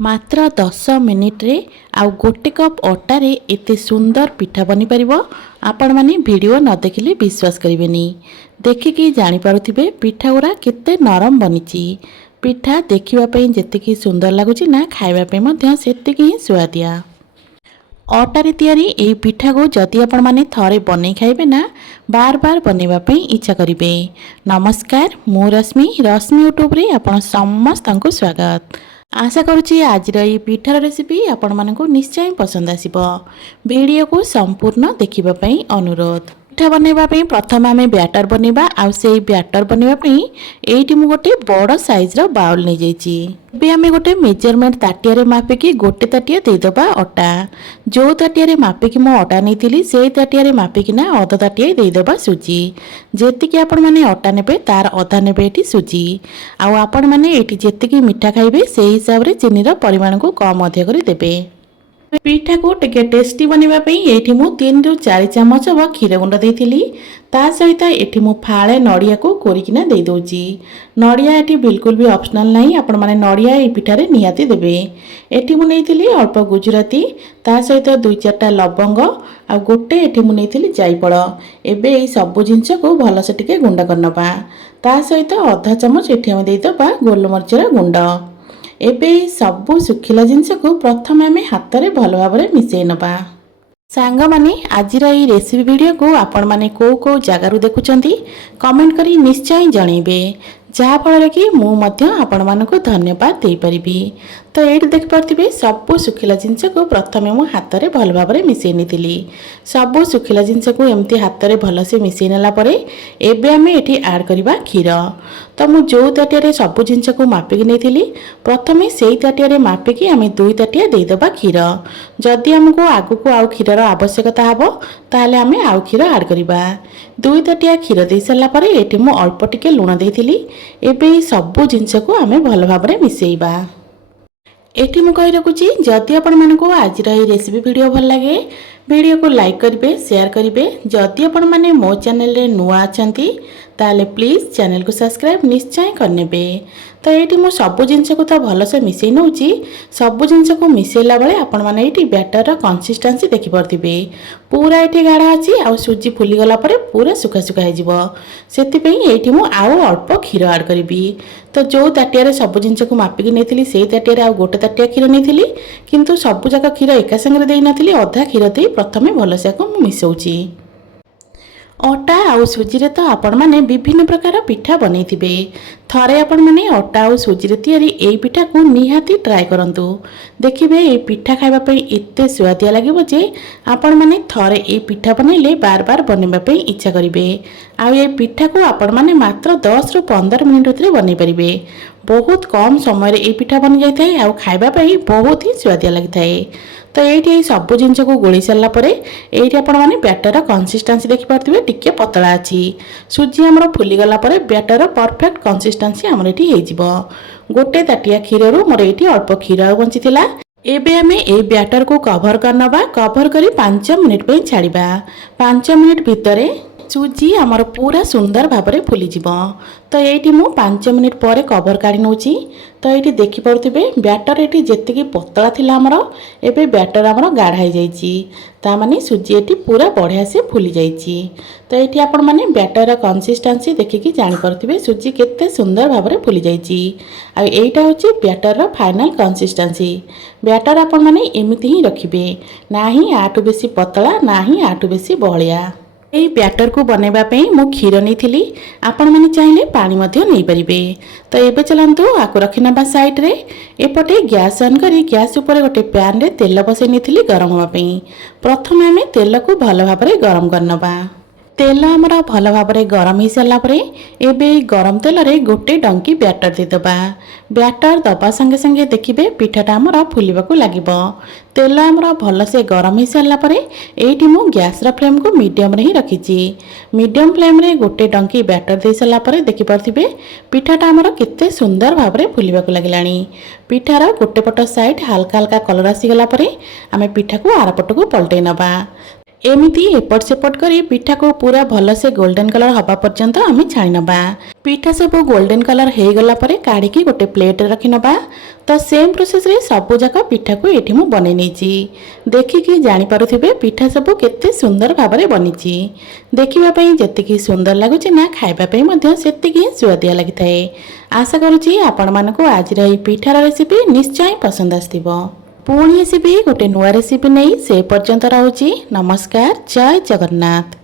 मात्र 10 मिनिट्रे आउ गोटे कप अटारे एते सुंदर पिठा बनी परिबो। आपण माने वीडियो न देखिले विश्वास करिवेनी। देखिकी जानि पारुथिबे पिठा गुरा केते नरम बनिची। पिठा देखिबा पई जेतिकी सुंदर लागुची ना खाइबा पई मध्य सेतिकी ही सुआदिया। अटारे तैयारी एई पिठा को जदि आपण माने थरे बनै खाइबे ना बार बार बनेबा पई इच्छा करिवे। नमस्कार, मु रश्मि यूट्यूब रे आपण समस्तंको स्वागत। आशा करुच्ची आज पिठार रेसिपी आपण मानक निश्चय पसंद आसिबो। वीडियो को संपूर्ण देखिबा पई अनुरोध। पिठा बनेबा पई प्रथम आमे बैटर बनेबा। आ सेई बैटर बनेबा पई एइटी मु गोटे बड़ साइज रो बाउल नै जाईची। बे आमे गोटे मेजरमेंट ताटिया रे मापिकी गोटे ताटिया दे दबा अटा। जो ताटिया रे मापिकी मो अटा नैतिली सेई ताटिया रे मापिकी ना अधा ताटिया दे दबा सुजी। जेतिकी आपण माने अटा नेबे तार अधा नेबे एठी सुजी। आ आपण माने एठी जेतिकी मिठा खाइबे सेई हिसाब रे चीनी रो परिमाण को कम अधिक करि देबे। पिठा को टिके टेस्टी बनेबा पई एठी मु 3 रु 4 चमच क्षीर गुंड देइथिली। ता सहित एठी मु फाळे नडिया को कोरिकिना देइ दोची। नडिया एठी बिल्कुल भी ऑप्शनल नाही, आपण माने नडिया ए पिठा रे निहाती देबे। एठी मु नेइथिली अल्प गुजराती, ता सहित 2-4टा लवंग आ गोटे एठी मु नेइथिली जायफळ। एबे ए सब जिंस को भलो से टिके गुंड करनबा। ता सहित आधा चमच एठी हम देइ दबा गोलमरिचर गुंड। एबे सबु सुखिला जिनस को प्रथम आमे हाथ रे भलो भाबरे मिसेई नबा। सांग माने आजिर ई रेसिपी वीडियो को आपण माने को जगारु देखुचंती कमेंट करी निश्चय जणैबे, जहा फल कि मु मध्य आपण मानको धन्यवाद देई परिबी। तो एठी देख पारथिबे सबु सुखिला जिनस को प्रथम मु हाथ रे भलो भाबरे मिसेई नितिली। सबु सुखिला जिनस को एमती हाथ रे भलो से मिसेई नेला परे एबे आमे एठी ऐड करबा खीर। तो मु जो ताटिया रे सबु जिनस को मापिकी नेथिली प्रथमे सेई ताटिया रे मापिकी आमे 2 ताटिया देई दबा खीर। जदि हमको आगु को आउ खीरर आवश्यकता हबो ताले आमे आउ खीर ऐड करबा। 2 ताटिया खीर देई सल्ला परे एठी मु अल्प टिके लूण देइथिली। एबे सबु जिनस को आमे भलो भाबरे मिसेइबा। एठी मु कहि रखुची जदि आपण मानको आज रे रेसिपी वीडियो भल लागे वीडियो को लाइक करिवे, शेयर करिवे। जदि आपण माने मो चैनल रे नुआ अछंती ताले प्लीज चैनल को सब्सक्राइब निश्चय करनेबे। तो ये मु सबु जिनस को तो भल से मिसई नौची। सबु जिनस को मिसेला बेले आपण माने एठी बैटर रो कंसिस्टेंसी देखि परथिबे। पूरा एठी गाढ़ा अछि आ सुजी फुली गला परे पूरा सुखा सुखा हे जिवो। सेति पई एठी मु आउ अल्प खीर ऐड करबी। तो जो ताटिया रे सबु जिनस को मापिकी नेथिली सेई ताटिया रे आ गोटे ताटिया खीर नेथिली, किंतु सबु जाका खीर एका संगे देई नथिली। अधा खीर देई प्रथमे भल से को मु मिसौची। अटा आउ सुजी रे तो आपण माने विभिन्न प्रकार पिठा बनैथिबे। थरे आपण माने अटा आउ सुजी रे तयारी एई पिठा को निहाती ट्राई करंतु। देखिबे एई पिठा खाइबा पई एते स्वादिया लागिबो जे आपण माने थरे एई पिठा बनैले बार बार बनेबा पई इच्छा करिवे। आउ एई पिठा को आपण माने मात्र 10 रु 15 मिनिट भितर बनै परिबे। बहुत कम समय रे एई पिठा बन जाय थाए आउ खाइबा पई बहुत ही स्वादिया लागि थाए। तो ये सब जिनस को गोली सारा पर ये आपण मैंने बैटर कंसिस्टेंसी देखि पार्थिबे टिके पतला अछि। सुजी हमर फुली गला पर बैटर परफेक्ट कंसिस्टेंसी हमर एठी हे जिवो। गोटे ताटिया खीर रु मोर एठी अल्प खीर बंची थिला। एबे हमें ए बैटर को कवर करनबा। कवर करी 5 मिनिट पे छाड़ीबा। 5 मिनिट भितरे सुजी आमर पूरा सुंदर भाबरे फुली जिवो। तो ये मु 5 मिनिट पर कवर काढ़ी नौची। तो ये देखि पारुथिबे बैटर एठी जेतिकी पतला थिला हमर एबे बैटर हमर गाढ़ा हो जाइछि। ता माने सुजी एठी पूरा बढ़िया से फुली जाइछि। तो एठी आपण माने बैटर कंसिस्टेंसी देखिकी जानि पारुथिबे सुजी केते सुंदर भाबरे फुली जाइछि। आ एटा होछि बैटर फाइनल कंसिस्टेंसी। बैटर आपण माने एमिति ही रखिबे, नाही आटु बेसी पतला नाही आटु बेसी बहलिया। एई बैटर को बनेबा पई मु खीर नैथिली। आपण माने चाहिले पानी मध्य नै परिबे। तो एबे चलंतु आको रखिनबा साइड रे। एपटे गैस ऑन करी गैस ऊपर गोटे पैन रे तेल बसै नेथिली गरम होबा पई। प्रथमे हमें तेल को भलो भाबरे गरम करनबा। तेल आमर भल भाव गरम हो सारा पर एबे गरम तेल रे गोटे डंकी बैटर देदबा। बैटर दबा संगे संगे देखिबे पिठाटा आमर फुलिबाकू लागिबो। तेल आमर भल से गरम हो सारा पर एठी मु गैस रा फ्लेम को मीडियम रे ही रखिछि। मीडियम फ्लेम रे गोटे डंकी बैटर दे सारा पर देखि पारथिबे पिठाटा आमर केते सुंदर भाव रे फुलिबाकू लागिलानी। पिठार गोटे पट साइड हल्का हल्का कलर आसी गला पर आमे पिठा को आर पट को पलटै नबा। एमिति एपट सेपट करी पिठा को पूरा भलसे गोल्डन कलर हवा पर्यंत आम छाणी नबा। पिठा सब गोल्डन कलर हो गला परे काढ़ी गोटे प्लेट रखी नबा। तो सेम प्रोसेस रे सबु जाक पिठा को एठी मु बनै नेची। देखिकी जानि पारुथिबे पिठा सब केते सुंदर भाबरे बनिची। देखिबा पई जेतिकी सुंदर लागुची ना खाइबा पई मध्ये सेतिकी स्वादिया लागिथाए। आशा करूची आपण मानको आज रे पिठार रेसिपी निश्चय पसंद आस्तिबो। पुणी आसबि गोटे नुआ रेसिपी नहीं से पर्यंत रहुची। नमस्कार, जय जगन्नाथ।